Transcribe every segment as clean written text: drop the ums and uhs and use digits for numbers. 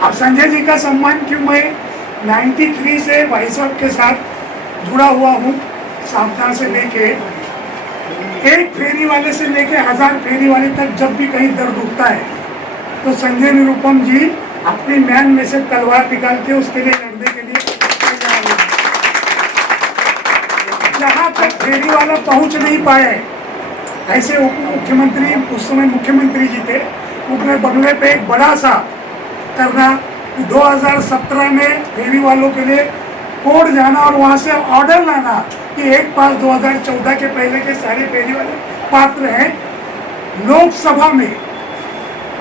अब संजय जी का सम्मान क्यों, मैं 93 से भाई साहब के साथ जुड़ा हुआ हूँ। सावधान से लेके एक फेरी वाले से लेके 1000 फेरी वाले तक जब भी कहीं दर्द उठता है तो संजय निरुपम जी अपनी म्यान में से तलवार निकाल के उसके लिए लड़ने के लिए तैयार हैं। जहाँ तक फेरी वाला पहुँच नहीं पाए, ऐसे उप मुख्यमंत्री उस समय मुख्यमंत्री जी थे, अपने बंगले पे एक बड़ा सा करना 2017 में फेरी वालों के लिए कोर्ट जाना और वहाँ से ऑर्डर लाना कि 1/5/2014 के पहले के सारे फेरी वाले पात्र हैं। लोकसभा में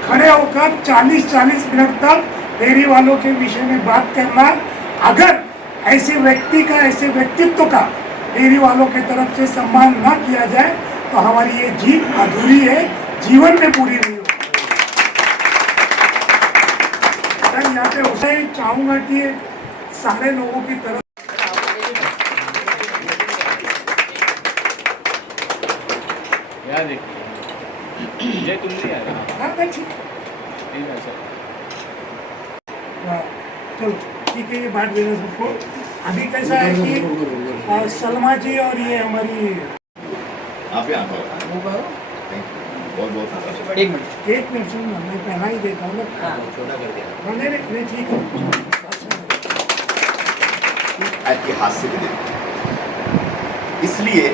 खड़े होकर 40-40 मिनट तक फेरी वालों के विषय में बात करना, अगर ऐसे व्यक्ति का, ऐसे व्यक्तित्व का फेरी वालों की तरफ से सम्मान ना किया जाए तो हमारी ये जीत अधूरी है, जीवन में पूरी नहीं होगी। सर यहाँ पे उसे चाहूँगा कि सारे लोगों की तरफ यार देखिए तुम नहीं आ रहा। चलो ठीक है, ये बात देना सबको। अभी कैसा है कि सलमा जी और ये हमारी आप यहाँ पर बहुत बहुत एक मिनट सुन, मैं पहला ही देता हूँ ना, छोटा कर दिया नहीं ठीक है। ऐतिहासिक दिन इसलिए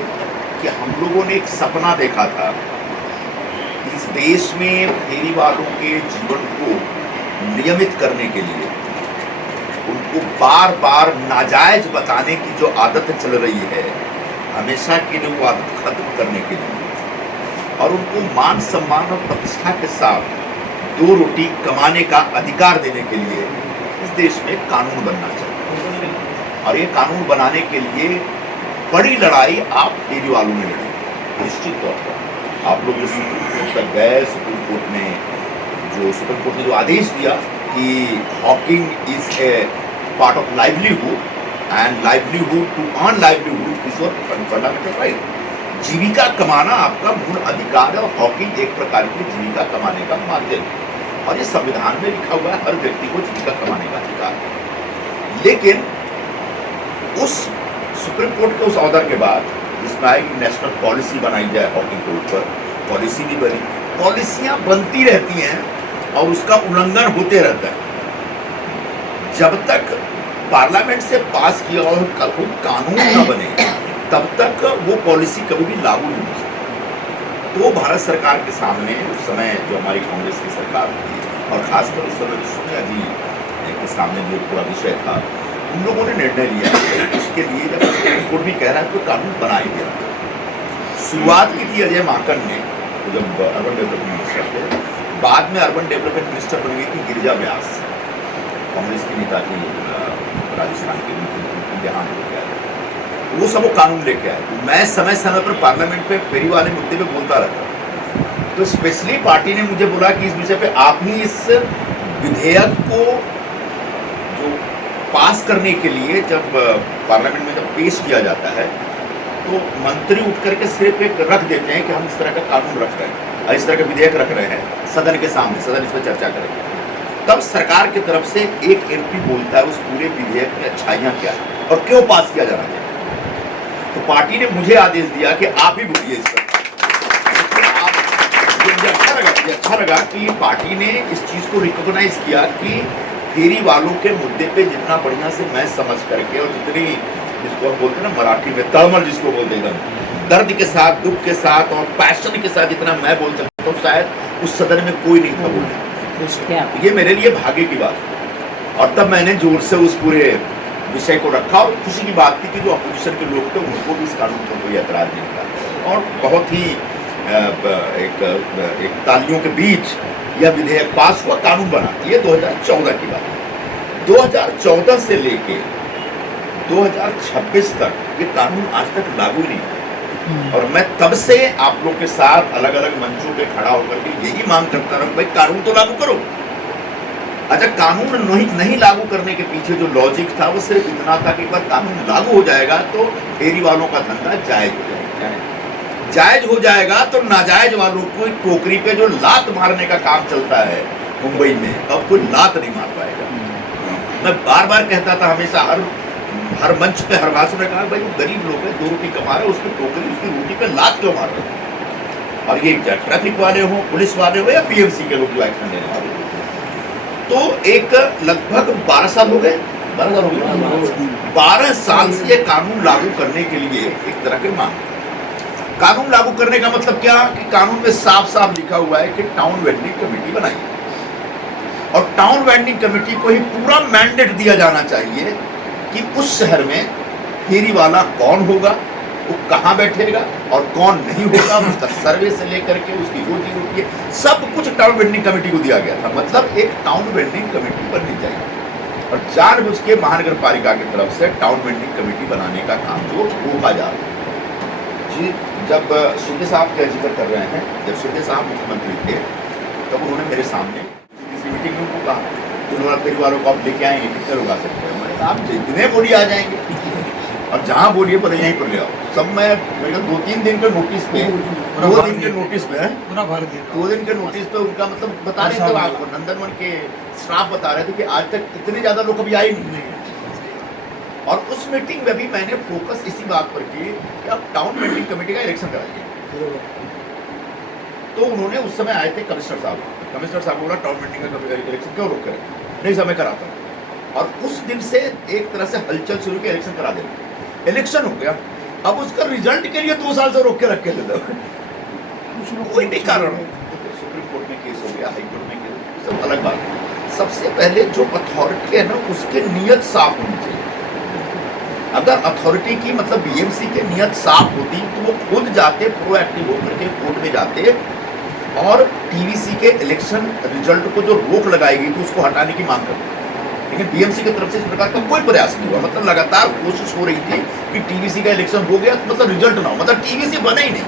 कि हम लोगों ने एक सपना देखा था कि इस देश में फेरी वालों के जीवन को नियमित करने के लिए उनको बार बार नाजायज बताने की जो आदत चल रही है, हमेशा के लिए वो आदत खत्म करने के लिए और उनको मान सम्मान और प्रतिष्ठा के साथ 2 रोटी कमाने का अधिकार देने के लिए इस देश में कानून बनना चाहिए। और ये कानून बनाने के लिए बड़ी लड़ाई आप फेरी वालों ने लड़ी। निश्चित तौर पर आप लोग जो सुप्रीम कोर्ट तक गए, सुप्रीम कोर्ट ने जो आदेश दिया कि hawking is a part of livelihood and livelihood to earn livelihood is your fundamental right. जीविका कमाना आपका मूल अधिकार है और हॉकिंग एक प्रकार की जीविका कमाने का माध्यम है और ये संविधान में लिखा हुआ है, हर व्यक्ति को जीविका कमाने का अधिकार है। लेकिन उस सुप्रीम कोर्ट के उस ऑर्डर के बाद जिसमें आई नेशनल पॉलिसी बनाई जाए हॉकी के ऊपर, पॉलिसी भी बनी, पॉलिसियां बनती रहती हैं और उसका उल्लंघन होते रहता है। जब तक पार्लियामेंट से पास किया और कोई कानून न बने तब तक वो पॉलिसी कभी भी लागू नहीं हो सकती। तो भारत सरकार के सामने उस समय जो हमारी कांग्रेस की सरकार थी और खासकर उस समय सोनिया जी के सामने जो पूरा विषय था, उन लोगों ने निर्णय लिया उसके लिए जब सुप्रीम कोर्ट भी कह रहा है तो कानून बना ही दिया। शुरुआत की थी अजय माकन ने, तो जब अर्बन डेवलपमेंट मिनिस्टर थे, बाद में अर्बन डेवलपमेंट मिनिस्टर बन गई थी गिरिजा व्यास, कांग्रेस की नेता थी राजस्थान की, देहांत हो गया। वो सब वो कानून लेके आए। मैं समय समय पर पार्लियामेंट पे फेरी वाले मुद्दे पे बोलता रहता, तो स्पेशली पार्टी ने मुझे बोला कि इस विषय पे आप ही इस विधेयक को जो पास करने के लिए जब पार्लियामेंट में जब पेश किया जाता है तो मंत्री उठ करके सिर्फ एक रख देते हैं कि हम इस तरह का कानून रख रहे हैं, इस तरह का विधेयक रख रहे हैं सदन के सामने, सदन इस पर चर्चा करेंगे। तब सरकार की तरफ से एक एमपी बोलता है उस पूरे विधेयक में अच्छाइयाँ क्या है और क्यों पास किया जाना चाहिए। तो पार्टी ने मुझे आदेश दिया कि आप ही बोलिए इस पर। मुझे अच्छा लगा कि पार्टी ने इस चीज़ को रिकॉग्नाइज किया कि फेरी वालों के मुद्दे पे जितना बढ़िया से मैं समझ करके और जितनी जिसको हम बोलते हैं ना मराठी में तड़मल जिसको बोलते हैं, एकदम दर्द के साथ, दुख के साथ और पैशन के साथ जितना मैं बोल सकता हूँ, शायद उस सदन में कोई नहीं था बोलने। ये मेरे लिए भाग्य की बात। और तब मैंने जोर से उस पूरे विषय को रखा और खुशी की बात थी कि जो अपोजिशन के लोग थे उनको भी इस कानून पर कोई ऐतराज नहीं था और बहुत ही एक तालियों के बीच यह विधेयक पास हुआ, कानून बना। ये 2014 की बात है। 2014 से लेके 2026 तक ये कानून आज तक लागू नहीं हुआ और मैं तब से आप लोग के साथ अलग अलग मंचों पे खड़ा होकर के यही मांग करता रहा, भाई कानून तो लागू करो। अच्छा, कानून नहीं लागू करने के पीछे जो लॉजिक था वो सिर्फ इतना था कि एक बार कानून लागू हो जाएगा तो फेरी वालों का धंधा जायज हो जाएगा। जायज हो जाएगा तो नाजायज वालों को टोकरी पे जो लात मारने का काम चलता है मुंबई में, अब कोई लात नहीं मार पाएगा। मैं बार बार कहता था हमेशा, हर मंच पे, हर भाषण में कहा, भाई वो गरीब लोग हैं, 2 रोटी कमा रहे हैं, उसकी टोकरी, उसकी रोटी पे लात क्यों मार रहे हैं? और ये ट्रैफिक वाले हो, पुलिस वाले हो, या पीएमसी के लोग जो एक्शन लेने वाले हो। तो एक लगभग 12 साल हो गए, 12 साल हो गए, 12 साल से ये कानून लागू करने के लिए एक तरह के मांग। कानून लागू करने का मतलब क्या कि कानून में साफ साफ लिखा हुआ है कि टाउन वेंडिंग कमेटी बनाई, और टाउन वेंडिंग कमेटी को ही पूरा मैंडेट दिया जाना चाहिए कि उस शहर में फेरी वाला कौन होगा, वो कहाँ बैठेगा और कौन नहीं होगा, उसका सर्वे से लेकर के उसकी रोजी रोटी सब कुछ टाउन वेंडिंग कमेटी को दिया गया था। मतलब एक टाउन वेंडिंग कमेटी बननी चाहिए, और जानबूझ के महानगर पालिका की तरफ से टाउन वेंडिंग कमेटी बनाने का काम जो रोका जा रहा है। जी, जब शिंदे साहब का जिक्र कर रहे हैं, जब शिंदे साहब मुख्यमंत्री थे तब उन्होंने मेरे सामने किसी मीटिंग में उनको कहा, उन्होंने फेरी वालों को आप लेके आएंगे, कितने लोग आ सकते हैं? मैंने कहा आप जितने बोलिए आ जाएंगे, और जहाँ बोलिए बोले यहीं पर ले आओ। सब मैं मेरे 2-3 दिन के नोटिस पे, 2 दिन के नोटिस पे, 2 दिन के नोटिस पे उनका मतलब बता रहे थे आपको, नंदनवन के स्टाफ बता रहे थे कि आज तक इतने ज्यादा लोग कभी आए नहीं। और उस मीटिंग में भी मैंने फोकस इसी बात पर की कि आप टाउन वेंडिंग कमेटी का इलेक्शन कराइए। तो उन्होंने उस समय आए थे कमिश्नर साहब बोला टाउन वेंडिंग का इलेक्शन क्यों रोक करें? नहीं समय कराता। और उस दिन से एक तरह से हलचल शुरू की, इलेक्शन करा देना। इलेक्शन हो गया, अब उसका रिजल्ट के लिए 2 साल से रोक के रखे थे, कोई भी कारण हो। सुप्रीम कोर्ट में केस हो गया, हाई कोर्ट में केस, सब अलग बात है। सबसे पहले जो अथॉरिटी है ना, उसकी नीयत साफ होनी चाहिए। अगर अथॉरिटी की मतलब बीएमसी की नीयत साफ होती तो वो खुद जाते, प्रोएक्टिव होकर के कोर्ट में जाते और टीवीसी के इलेक्शन रिजल्ट को जो रोक लगाई गई थी उसको हटाने की मांग करते। लेकिन बीएमसी की तरफ से इस प्रकार का कोई प्रयास नहीं हुआ। मतलब लगातार कोशिश हो रही थी कि टीवीसी का इलेक्शन हो गया तो मतलब रिजल्ट ना हो, मतलब टीवीसी बना ही नहीं।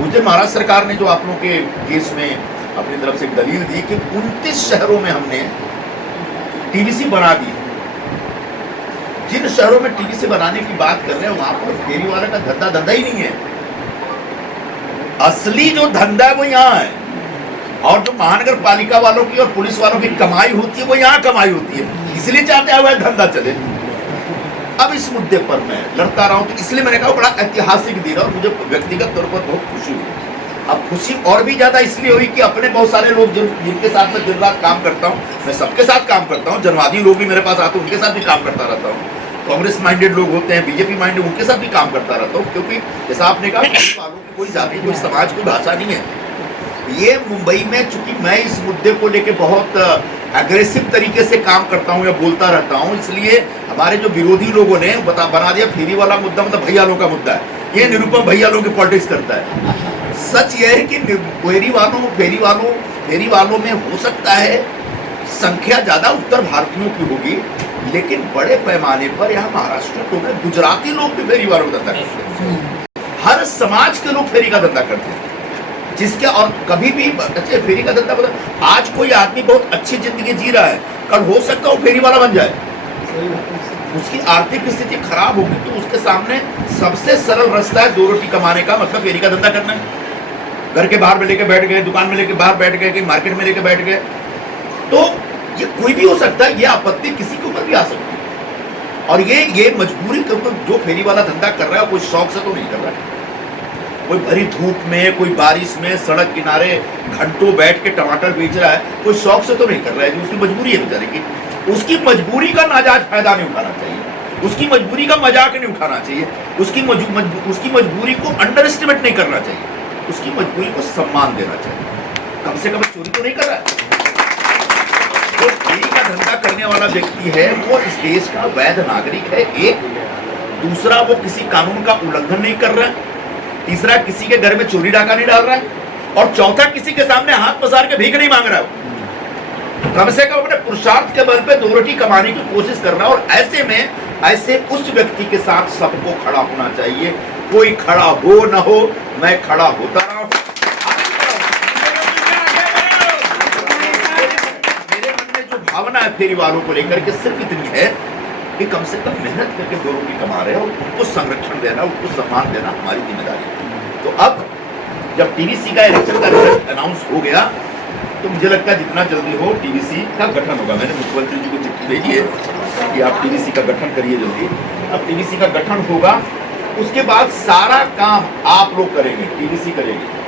उस दिन महाराष्ट्र सरकार ने जो आप लोगों के केस में अपनी तरफ से दलील दी कि 29 शहरों में हमने टीवीसी बना दी। जिन शहरों में टीवीसी बनाने की बात कर रहे हैं वहां पर फेरी वाले का धंधा ही नहीं है। असली जो धंधा है वो यहाँ है, और जो महानगर पालिका वालों की और पुलिस वालों की कमाई होती है वो यहाँ कमाई होती है, इसलिए चाहते हैं वह धंधा चले। अब इस मुद्दे पर मैं लड़ता रहा हूँ, तो इसलिए मैंने कहा बड़ा ऐतिहासिक दिन, और मुझे व्यक्तिगत तौर पर बहुत खुशी हुई। अब खुशी और भी ज्यादा इसलिए हुई कि अपने बहुत सारे लोग जिनके साथ मैं दिन रात काम करता हूँ, मैं सबके साथ काम करता हूँ, जनवादी लोग भी मेरे पास आते हैं, उनके साथ भी काम करता रहता हूँ, कांग्रेस माइंडेड लोग होते हैं, बीजेपी माइंडेड, उनके साथ भी काम करता रहता हूँ। क्योंकि जैसा आपने कहा वालों की कोई जाति, कोई समाज, कोई भाषा नहीं है। ये मुंबई में चूंकि मैं इस मुद्दे को लेके बहुत एग्रेसिव तरीके से काम करता हूँ या बोलता रहता हूँ, इसलिए हमारे जो विरोधी लोगों ने बना दिया फेरी वाला मुद्दा मतलब भैयालों का मुद्दा है। ये निरुपम भैयालों की पॉलिटिक्स करता है। सच यह है कि फेरी वालों में हो सकता है संख्या ज्यादा उत्तर भारतीयों की होगी, लेकिन बड़े पैमाने पर यहाँ महाराष्ट्र के लोग, गुजराती लोग भी फेरी वालों का धंधा करते हैं। हर समाज के लोग फेरी का धंधा करते हैं, जिसके और कभी भी अच्छे फेरी का धंधा मतलब आज कोई आदमी बहुत अच्छी जिंदगी जी रहा है, कल हो सकता है वो फेरी वाला बन जाए। उसकी आर्थिक स्थिति खराब होगी तो उसके सामने सबसे सरल रास्ता है 2 रोटी कमाने का, मतलब फेरी का धंधा करना है। घर के बाहर में लेके बैठ गए, दुकान में लेके बाहर बैठ गए, कहीं मार्केट में लेके बैठ गए, तो ये कोई भी हो सकता है। ये आपत्ति किसी के ऊपर भी आ सकती है। और ये मजबूरी, क्योंकि जो फेरी वाला धंधा कर रहा है कोई शौक से तो नहीं कर रहा है। कोई भरी धूप में, कोई बारिश में सड़क किनारे घंटों बैठ के टमाटर बेच रहा है, कोई शौक से तो नहीं कर रहा है। जो उसकी मजबूरी है बेचारे की, उसकी मजबूरी का नाजायज फायदा नहीं उठाना चाहिए, उसकी मजबूरी का मजाक नहीं उठाना चाहिए, उसकी मजबूरी को अंडर एस्टिमेट नहीं करना चाहिए, उसकी मजबूरी को सम्मान देना चाहिए। कम से कम चोरी तो नहीं कर रहा है। जो फेरी का धंधा करने वाला व्यक्ति है वो इस देश का वैध नागरिक है, एक। दूसरा, वो किसी कानून का उल्लंघन नहीं कर रहा है। तीसरा, किसी के घर में चोरी डाका नहीं डाल रहा है। और चौथा, किसी के सामने हाथ पसार के भीख नहीं मांग रहा है। कम से कम अपने पुरुषार्थ के बल पे 2 रोटी कमाने की कोशिश कर रहा है। और ऐसे में ऐसे उस व्यक्ति के साथ सबको खड़ा होना चाहिए। कोई खड़ा हो न हो, मैं खड़ा होता रहा हूं। मेरे मन में जो भावना है फेरी वालों को लेकर के सिर्फ इतनी है कि कम से कम मेहनत करके 2 रोटी कमा रहे हैं, और उनको संरक्षण देना, उनको सम्मान देना हमारी जिम्मेदारी है। तो अब जब टीवीसी का इलेक्शन का रिजल्ट अनाउंस हो गया तो मुझे लगता है जितना जल्दी हो टीबीसी का गठन होगा। मैंने मुख्यमंत्री जी को चिट्ठी भेजी है कि आप टीबीसी का गठन करिए जल्दी। अब टीबीसी का गठन होगा, उसके बाद सारा काम आप लोग करेंगे, टीबीसी करेंगे।